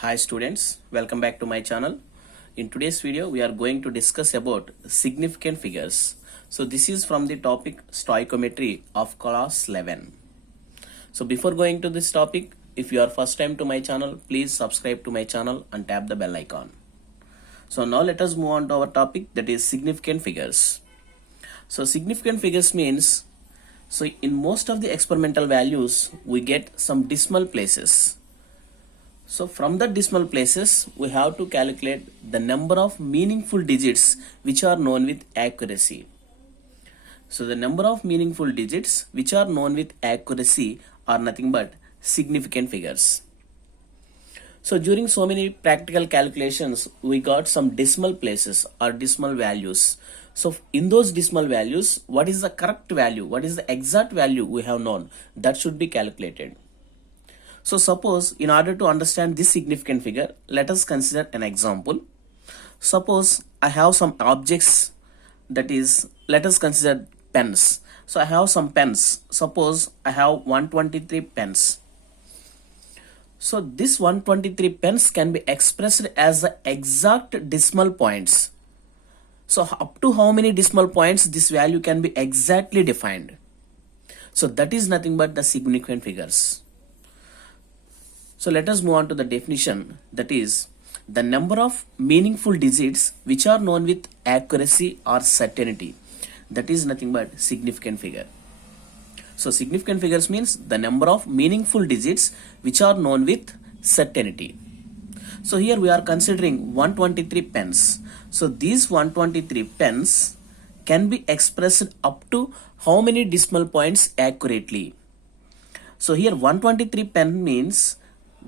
Hi students, welcome back to my channel. In today's video, we are going to discuss about significant figures. So this is from the topic stoichiometry of class 11. So before going to this topic, if you are first time to my channel, please subscribe to my channel and tap the bell icon. So now let us move on to our topic, that is significant figures. So significant figures means, so in most of the experimental values, we get some decimal places. So from the decimal places, we have to calculate the number of meaningful digits which are known with accuracy. So the number of meaningful digits which are known with accuracy are nothing but significant figures. So during so many practical calculations, we got some decimal places or decimal values. So in those decimal values, what is the correct value? What is the exact value we have known? That should be calculated. So suppose in order to understand this significant figure, let us consider an example. Suppose I have some objects, that is, let us consider pens. So I have some pens. Suppose I have 123 pens. So this 123 pens can be expressed as the exact decimal points. So up to how many decimal points this value can be exactly defined. So that is nothing but the significant figures. So let us move on to the definition, that is the number of meaningful digits which are known with accuracy or certainty. That is nothing but significant figure. So significant figures means the number of meaningful digits which are known with certainty. So here we are considering 123 pens. So these 123 pens can be expressed up to how many decimal points accurately. So here 123 pen means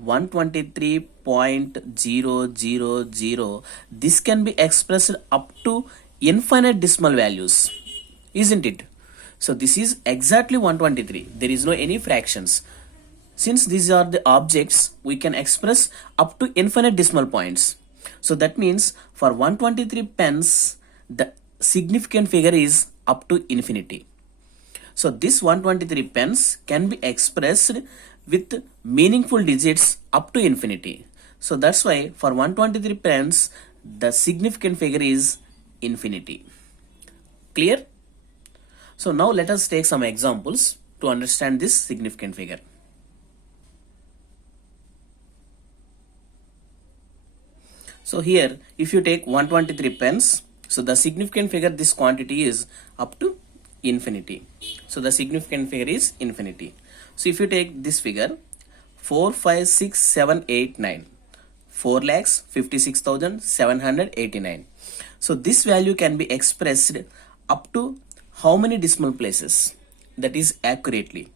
123.000. This can be expressed up to infinite decimal values, isn't it? So this is exactly 123. There is no any fractions. Since these are the objects, we can express up to infinite decimal points. So that means for 123 pens, the significant figure is up to infinity. So this 123 pens can be expressed with meaningful digits up to infinity. So that's why for 123 pens, the significant figure is infinity. Clear? So now let us take some examples to understand this significant figure. So here, if you take 123 pens, so the significant figure, this quantity is up to infinity. So the significant figure is infinity. So if you take this figure 456,789, 4,56,789. So this value can be expressed up to how many decimal places? That is accurately.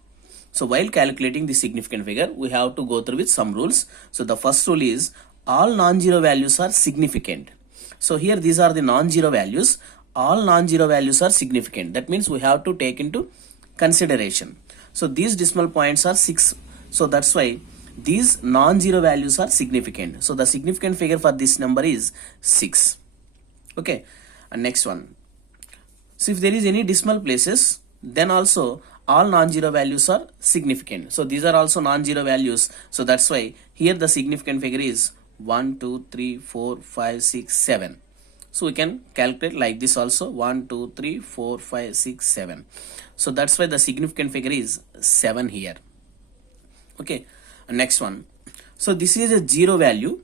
So while calculating the significant figure, we have to go through with some rules. So the first rule is all non-zero values are significant. So here these are the non-zero values. All non-zero values are significant. That means we have to take into consideration. So these decimal points are 6. So that's why these non-zero values are significant. So the significant figure for this number is 6. Okay. And next one. So if there is any decimal places, then also all non-zero values are significant. So these are also non-zero values. So that's why here the significant figure is 1, 2, 3, 4, 5, 6, 7. So we can calculate like this also 1, 2, 3, 4, 5, 6, 7. So that's why the significant figure is 7 here. Okay. And next one. So this is a zero value.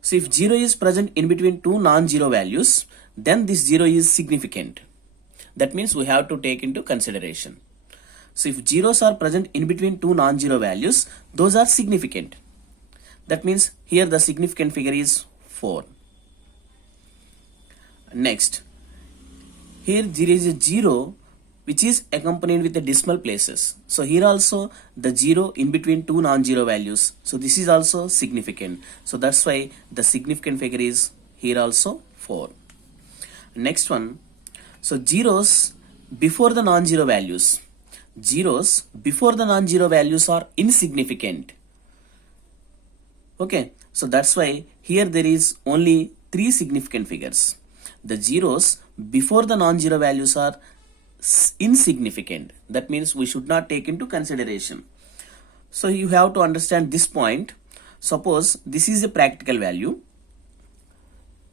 So if 0 is present in between two non-zero values, then this 0 is significant. That means we have to take into consideration. So if zeros are present in between two non-zero values, those are significant. That means here the significant figure is 4. Next, here there is a 0 which is accompanied with the decimal places. So here also the 0 in between two non-zero values. So this is also significant. So that's why the significant figure is here also 4. Next one. So zeros before the non-zero values. Zeros before the non-zero values are insignificant. Okay. So that's why here there is only 3 significant figures. The zeros before the non-zero values are insignificant. That means we should not take into consideration. So you have to understand this point. Suppose this is a practical value.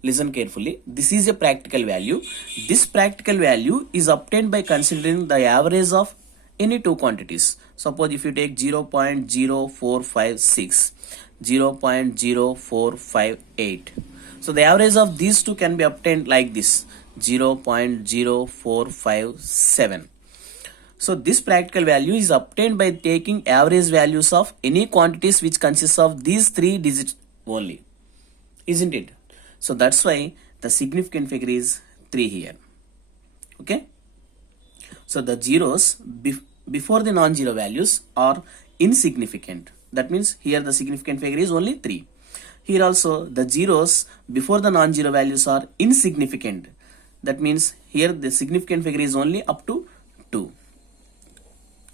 Listen carefully. This is a practical value. This practical value is obtained by considering the average of any two quantities. Suppose if you take 0.0456, 0.0458. So the average of these two can be obtained like this, 0.0457. So this practical value is obtained by taking average values of any quantities which consists of these three digits only. Isn't it? So that's why the significant figure is 3 here. Okay. So the zeros before the non-zero values are insignificant. That means here the significant figure is only 3. Here also the zeros before the non-zero values are insignificant. That means here the significant figure is only up to 2.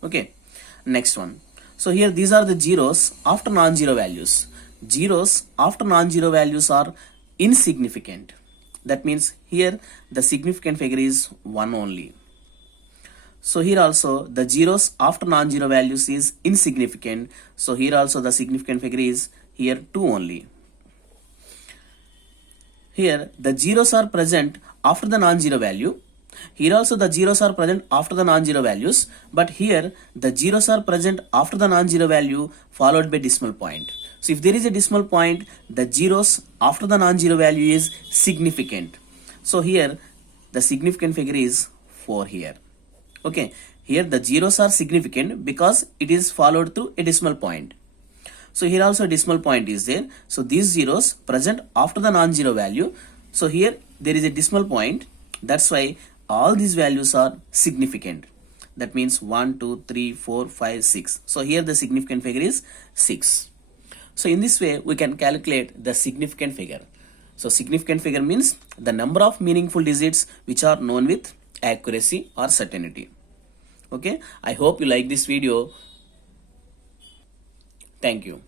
Okay. Next one. So here these are the zeros after non-zero values. Zeros after non-zero values are insignificant. That means here the significant figure is 1 only. So here also the zeros after non-zero values is insignificant. So here also the significant figure is here 2 only. Here the zeros are present after the non-zero value. Here also the zeros are present after the non-zero values, but here the zeros are present after the non-zero value followed by decimal point. So if there is a decimal point, the zeros after the non-zero value is significant. So here the significant figure is 4 here. Okay, here the zeros are significant because it is followed through a decimal point. So here also a decimal point is there. So these zeros present after the non-zero value. So here there is a decimal point. That's why all these values are significant. That means 1, 2, 3, 4, 5, 6. So here the significant figure is 6. So in this way we can calculate the significant figure. So significant figure means the number of meaningful digits which are known with accuracy or certainty. Okay, I hope you like this video. Thank you.